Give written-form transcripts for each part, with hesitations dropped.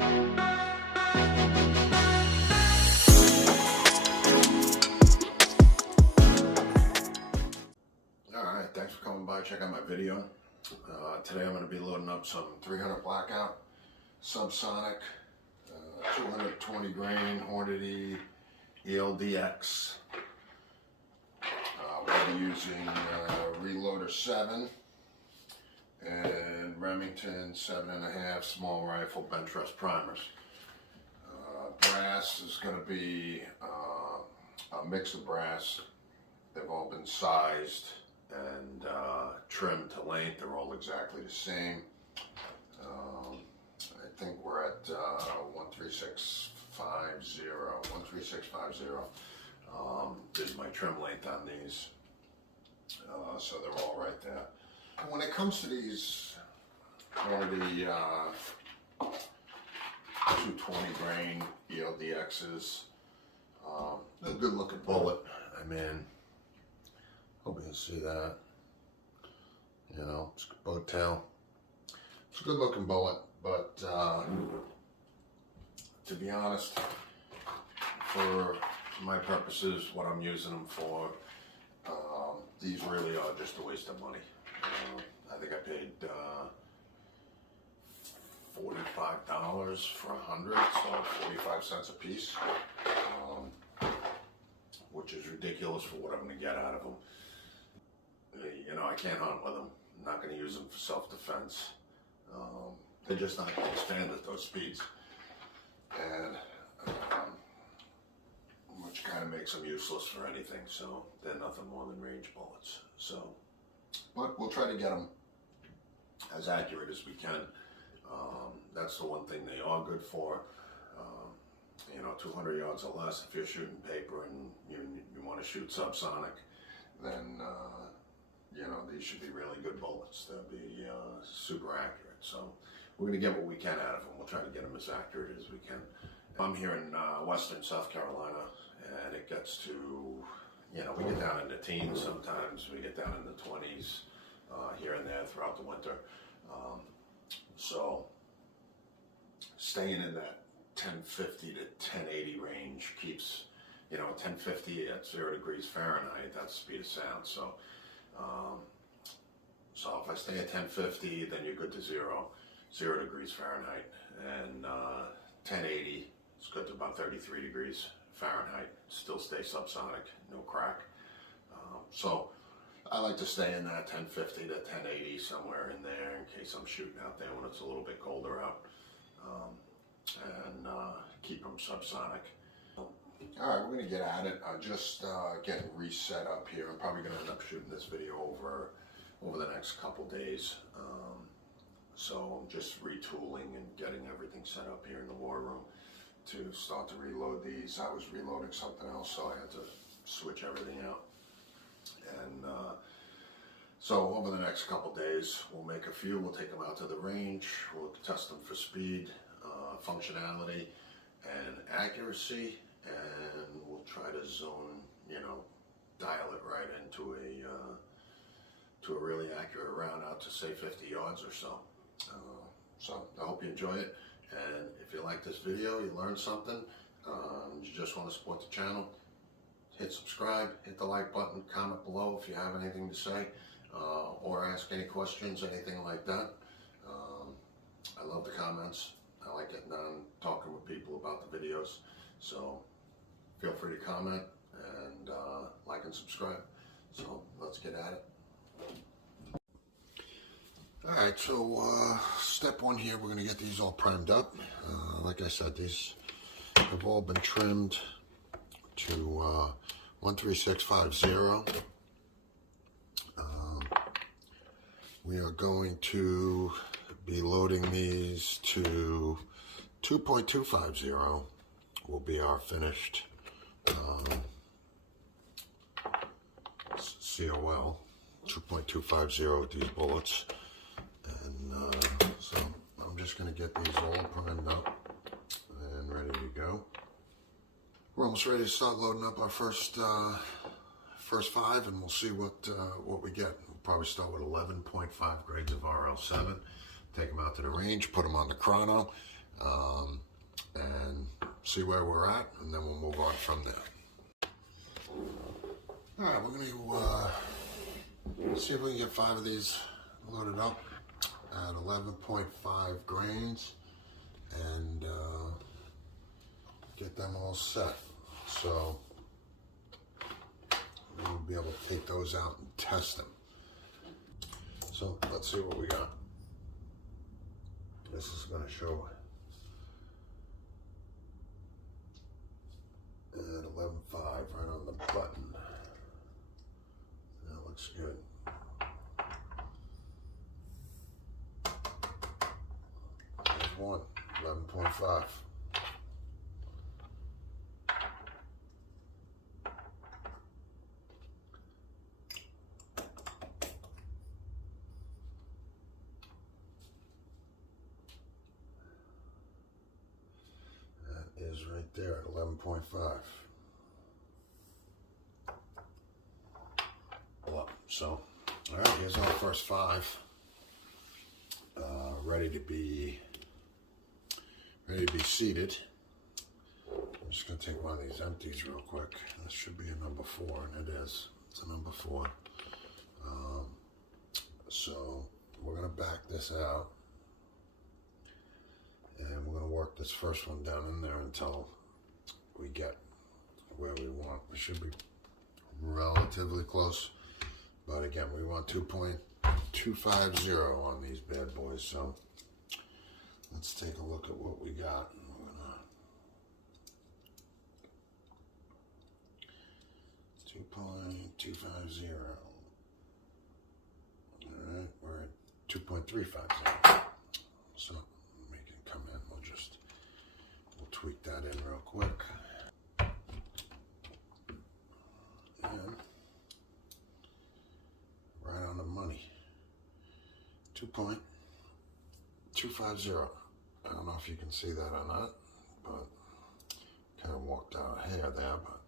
Alright, thanks for coming by. Check out my video. Today I'm going to be loading up some 300 Blackout, Subsonic, 220 grain Hornady ELD-X. We'll be using Reloader 7 and Remington 7.5 small rifle bench rest primers. Brass is going to be a mix of brass. They've all been sized and trimmed to length. They're all exactly the same. I think we're at 13650. 13650 is my trim length on these. So they're all right there. When it comes to these Hornady 220 grain ELD-X's, a good looking bullet. I mean, hope you can see that. You know, it's a boat tail. It's a good looking bullet, but to be honest, for my purposes, what I'm using them for, these really are just a waste of money. I think I paid $45 for 100, so 45 cents a piece, which is ridiculous for what I'm going to get out of them. You know, I can't hunt with them. I'm not going to use them for self-defense. They're just not going to stand at those speeds, and which kind of makes them useless for anything. So they're nothing more than range bullets. So, but we'll try to get them as accurate as we can. That's the one thing they are good for. You know, 200 yards or less. If you're shooting paper and you want to shoot subsonic, then you know, these should be really good bullets. They'll be super accurate. So we're going to get what we can out of them. We'll try to get them as accurate as we can. I'm here in western South Carolina, and it gets to, you know, we get down in the teens sometimes. We get down in the 20s here and there throughout the winter. So staying in that 1050 to 1080 range keeps, you know, 1050 at 0 degrees Fahrenheit, that's the speed of sound. So so if I stay at 1050, then you're good to 0 degrees Fahrenheit, and 1080 is good to about 33 degrees Fahrenheit. Still stay subsonic, no crack. So I like to stay in that 1050 to 1080, somewhere in there, in case I'm shooting out there when it's a little bit colder out, and keep them subsonic. Alright, we're going to get at it. Just getting reset up here. I'm probably going to end up shooting this video over the next couple days. So I'm just retooling and getting everything set up here in the war room to start to reload these. I was reloading something else, so I had to switch everything out. And so over the next couple days, we'll make a few. We'll take them out to the range. We'll test them for speed, functionality, and accuracy. And we'll try to zone, you know, dial it right into to a really accurate round out to, say, 50 yards or so. So I hope you enjoy it, and if you like this video, you learned something, you just want to support the channel, hit subscribe, hit the like button, comment below if you have anything to say, or ask any questions, anything like that. I love the comments. I like getting on talking with people about the videos, so feel free to comment and like and subscribe. So let's get at it. Alright, so step one here, we're going to get these all primed up. Like I said, these have all been trimmed to 13650. We are going to be loading these to 2.250 will be our finished COL, 2.250 with these bullets. And so I'm just going to get these all primed up and ready to go. We're almost ready to start loading up our first 5, and we'll see what we get. We'll probably start with 11.5 grades of RL7, take them out to the range, put them on the chrono, and see where we're at, and then we'll move on from there. All right, we're going to see if we can get 5 of these loaded up at 11.5 grains and get them all set. So we'll be able to take those out and test them. So let's see what we got. This is going to show at 11.5 right on the button. That looks good. There's one, 11.5. Is right there at 11.5. So, all right, here's our first 5, ready to be seated. I'm just gonna take one of these empties real quick. This should be a number 4, and it is. It's a number 4. So we're gonna back this out. And we're going to work this first one down in there until we get where we want. We should be relatively close. But again, we want 2.250 on these bad boys. So let's take a look at what we got. We're gonna 2.250. All right, we're at 2.350. So come in, we'll tweak that in real quick. And right on the money. 2.250. I don't know if you can see that or not, but kind of walked out a hair there, but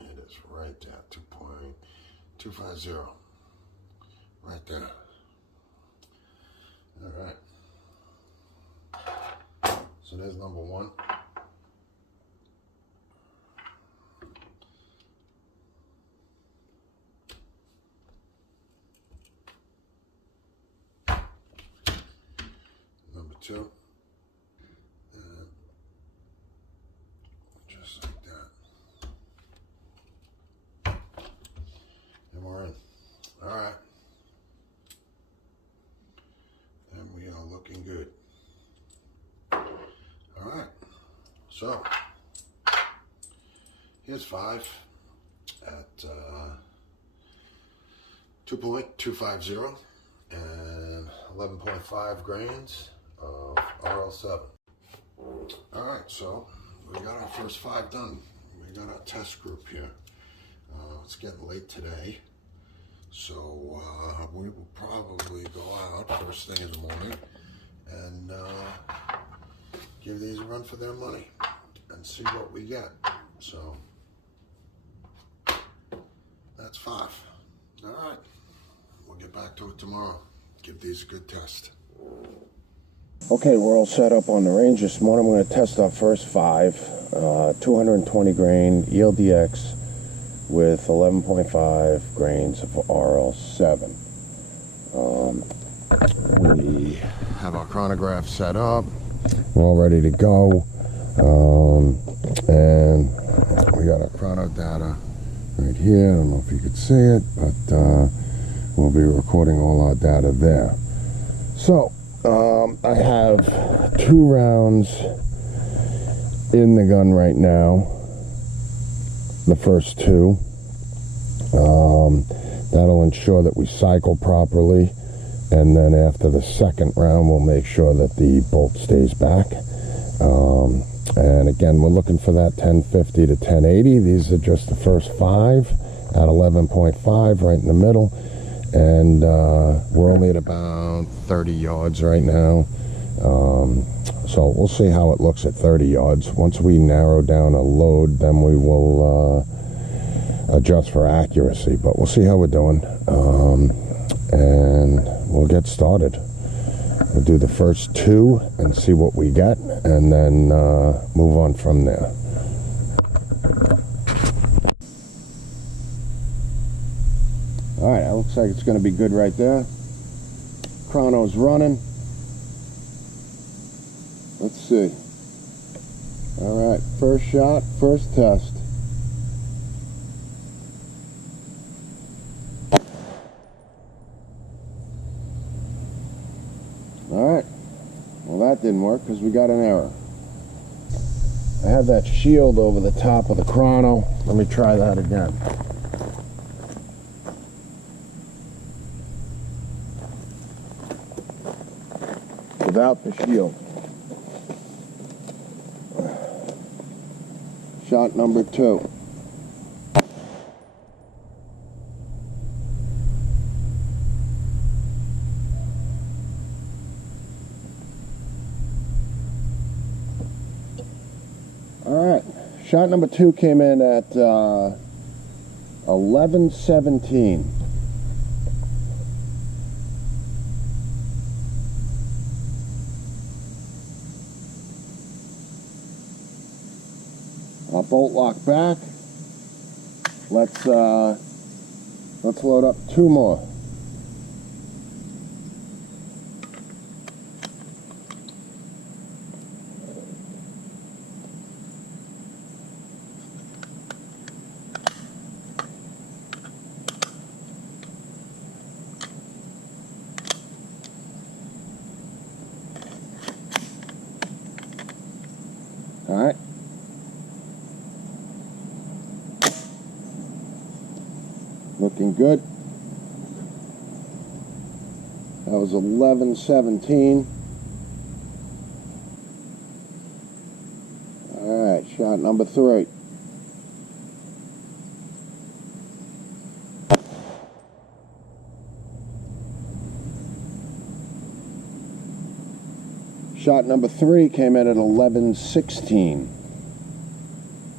it is right there. 2.250. Right there. All right. So there's number 1. Number 2. And just like that. And we're in. All right. And we are looking good. All right, so here's 5 at 2.250 and 11.5 grains of RL7. All right, so we got our first 5 done. We got our test group here. It's getting late today, so we will probably go out first thing in the morning and give these a run for their money and see what we get. So that's 5. All right, we'll get back to it tomorrow. Give these a good test. Okay, we're all set up on the range this morning. I'm going to test our first 5, 220 grain ELD-X with 11.5 grains of RL7. We have our chronograph set up. We're all ready to go, and we got our chrono data right here. I don't know if you could see it, but we'll be recording all our data there. So I have 2 rounds in the gun right now, the first 2. That'll ensure that we cycle properly. And then after the second round, we'll make sure that the bolt stays back. And again, we're looking for that 1050 to 1080. These are just the first 5 at 11.5 right in the middle. And we're only at about 30 yards right now. So we'll see how it looks at 30 yards. Once we narrow down a load, then we will adjust for accuracy. But we'll see how we're doing. And we'll get started. We'll do the first two and see what we get, and then move on from there. Alright, that looks like it's going to be good right there. Chrono's running. Let's see. Alright, first shot, first test. Alright, well that didn't work because we got an error. I have that shield over the top of the chrono. Let me try that again. Without the shield. Shot number 2. Alright, shot number 2 came in at 11:17. I'll bolt lock back. Let's load up 2 more. All right. Looking good. That was 11:17. All right, shot number 3. Shot number 3 came in at 11:16.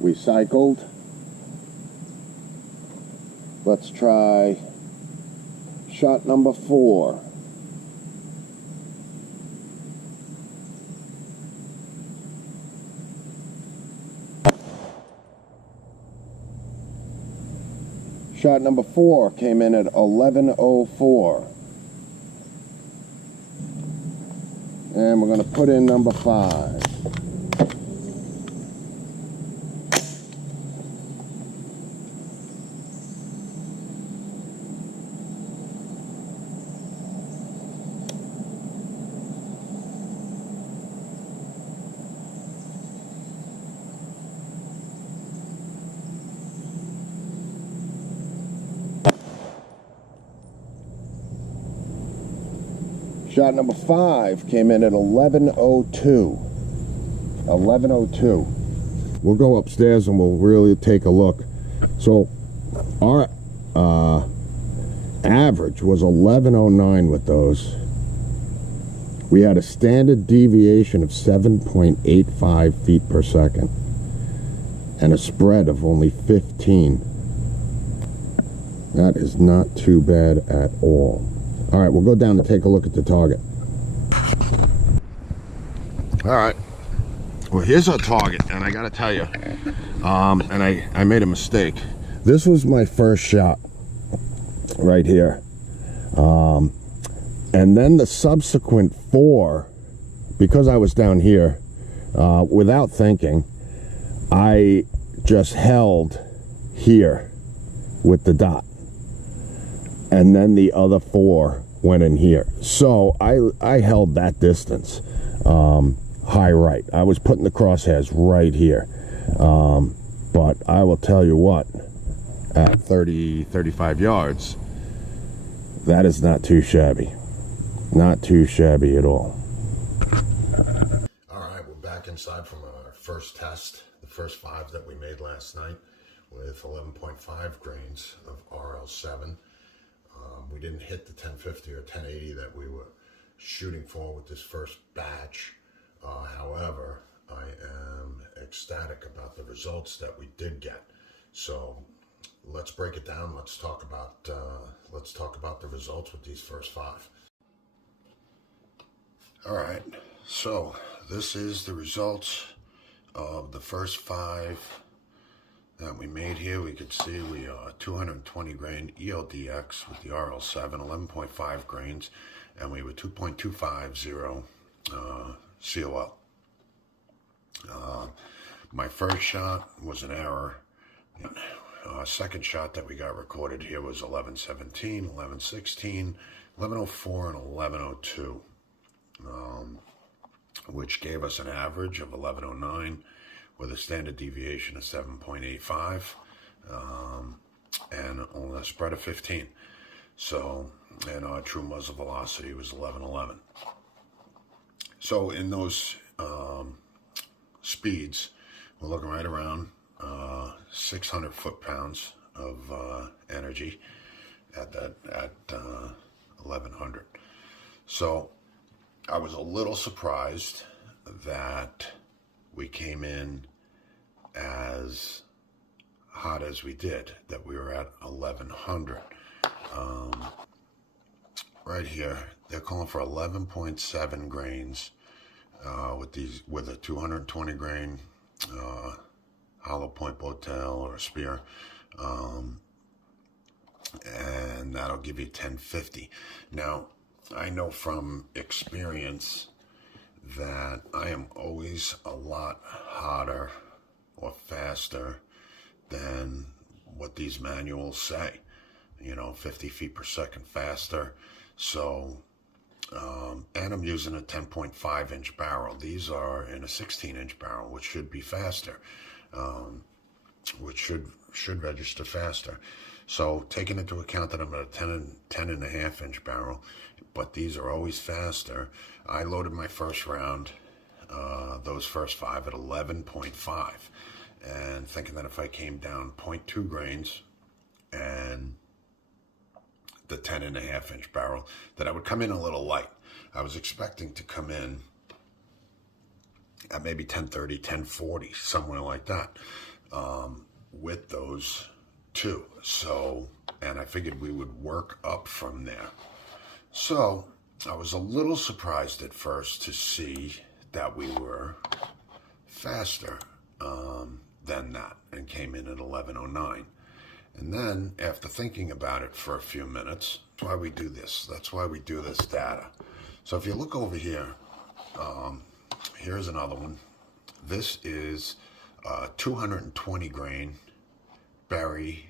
We cycled. Let's try shot number 4. Shot number 4 came in at 11:04. And we're going to put in number 5. Shot number 5 came in at 11:02. 11:02. We'll go upstairs and we'll really take a look. So our average was 11:09 with those. We had a standard deviation of 7.85 feet per second and a spread of only 15. That is not too bad at all. All right, we'll go down and take a look at the target. All right. Well, here's our target, and I got to tell you, and I made a mistake. This was my first shot right here. And then the subsequent 4, because I was down here, without thinking, I just held here with the dot. And then the other 4 went in here. So I held that distance, high right. I was putting the crosshairs right here. But I will tell you what, at 35 yards, that is not too shabby. Not too shabby at all. All right, we're back inside from our first test, the first 5 that we made last night with 11.5 grains of RL7. We didn't hit the 1050 or 1080 that we were shooting for with this first batch. However, I am ecstatic about the results that we did get. So let's break it down. Let's talk about the results with these first 5. All right, so this is the results of the first 5 that we made here. We could see we 220 grain ELD-X with the RL7, 11.5 grains, and we were 2.250 COL. My first shot was an error. Second shot that we got recorded here was 11:17, 11:16, 11:04, and 11:02, which gave us an average of 11:09 with a standard deviation of 7.85 and a spread of 15. So, and our true muzzle velocity was 11:11. So in those speeds, we're looking right around 600 foot-pounds of energy at 1100. So I was a little surprised that we came in as hot as we did, that we were at 1100. Right here, they're calling for 11.7 grains with a 220 grain hollow point bowtail or spear, and that'll give you 1050. Now, I know from experience that I am always a lot hotter or faster than what these manuals say. 50 feet per second faster. So, and I'm using a 10.5 inch barrel. These are in a 16 inch barrel, which should be faster, which should register faster. So taking into account that I'm at a 10.5 inch barrel, but these are always faster, I loaded my first round, those first 5 at 11.5, and thinking that if I came down 0.2 grains and the 10.5 inch barrel, that I would come in a little light. I was expecting to come in at maybe 1030, 1040, somewhere like that, with those 2. So, and I figured we would work up from there. So I was a little surprised at first to see that we were faster than that, and came in at 1109. And then, after thinking about it for a few minutes, that's why we do this. That's why we do this data. So if you look over here, here's another one. This is 220 grain Berry's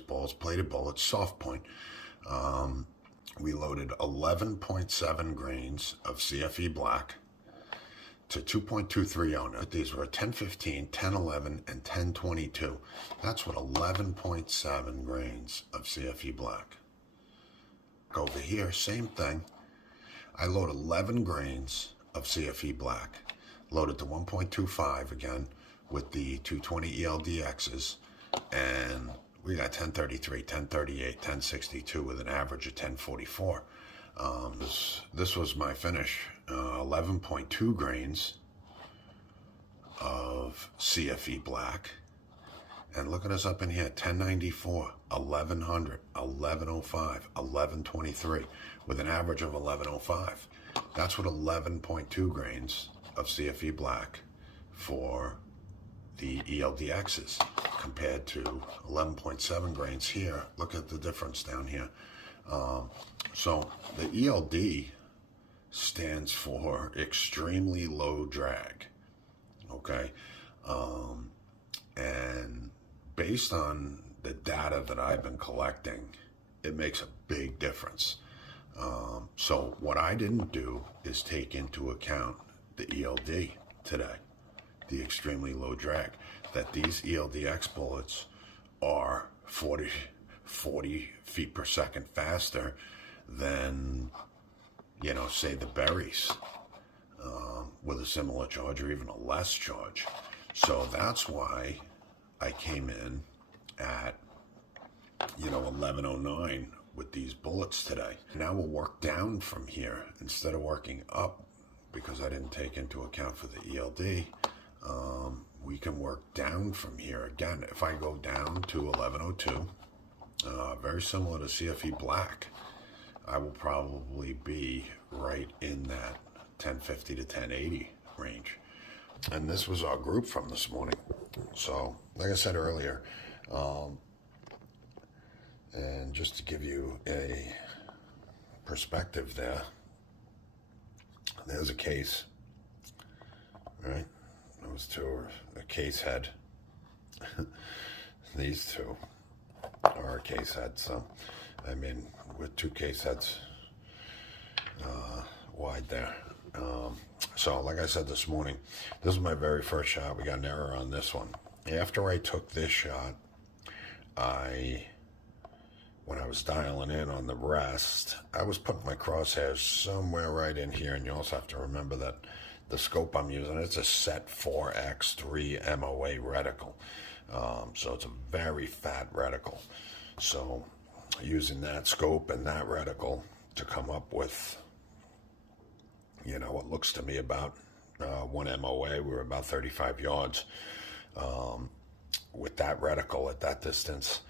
bullets, plated bullets, soft point. We loaded 11.7 grains of CFE black to 2.230. These were 1015, 1011, and 1022. That's what 11.7 grains of CFE black. Over here, same thing. I load 11 grains of CFE black, loaded to 1.25 again with the 220 ELD-X's, and we got 1033, 1038, 1062 with an average of 1044. This was my finish, 11.2 grains of CFE black. And look at us up in here, 1094, 1100, 1105, 1123 with an average of 1105. That's what 11.2 grains of CFE black for the ELD-X's compared to 11.7 grains here. Look at the difference down here. So the ELD stands for extremely low drag, okay? And based on the data that I've been collecting, it makes a big difference. So what I didn't do is take into account the ELD today, the extremely low drag, that these ELD-X bullets are 40 feet per second faster than, say the berries with a similar charge or even a less charge. So that's why I came in at, 1109 with these bullets today. Now we'll work down from here instead of working up, because I didn't take into account for the ELD. We can work down from here. Again, if I go down to 1102, very similar to CFE black, I will probably be right in that 1050 to 1080 range. And this was our group from this morning. So, like I said earlier, and just to give you a perspective there, there's a case, right? Those two are a case head. These two are a case head. So, I mean, with two case heads wide there. So, like I said this morning, this is my very first shot. We got an error on this one. After I took this shot, when I was dialing in on the rest, I was putting my crosshairs somewhere right in here, and you also have to remember that the scope I'm using, it's a set 4x3 MOA reticle. So it's a very fat reticle. So using that scope and that reticle to come up with, you know, what looks to me about 1 MOA, we were about 35 yards with that reticle at that distance.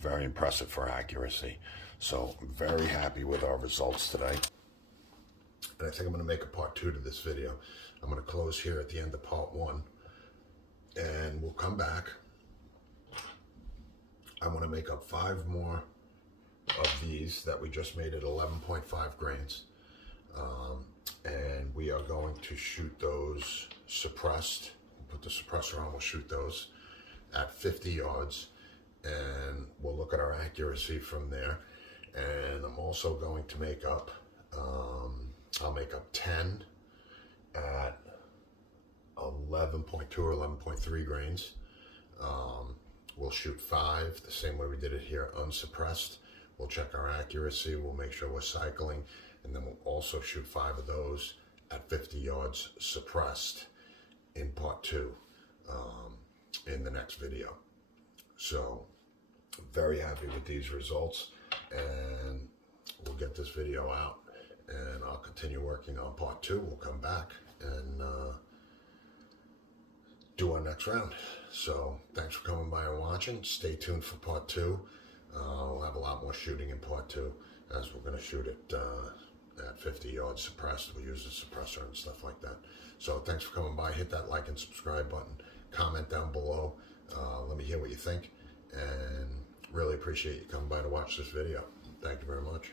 Very impressive for accuracy. So I'm very happy with our results today. And I think I'm going to make a part 2 to this video. I'm going to close here at the end of part 1. And we'll come back. I want to make up 5 more of these that we just made at 11.5 grains. And we are going to shoot those suppressed. We'll put the suppressor on, we'll shoot those at 50 yards. And we'll look at our accuracy from there. And I'm also going to make up, I'll make up 10 at 11.2 or 11.3 grains. We'll shoot 5 the same way we did it here, unsuppressed. We'll check our accuracy, we'll make sure we're cycling, and then we'll also shoot 5 of those at 50 yards suppressed in part 2 in the next video. So, very happy with these results, and we'll get this video out, and I'll continue working on part 2. We'll come back and do our next round. So thanks for coming by and watching. Stay tuned for part 2. We'll have a lot more shooting in part 2, as we're going to shoot it at 50 yards suppressed. We'll use a suppressor and stuff like that. So thanks for coming by. Hit that like and subscribe button. Comment down below. Let me hear what you think. And really appreciate you coming by to watch this video. Thank you very much.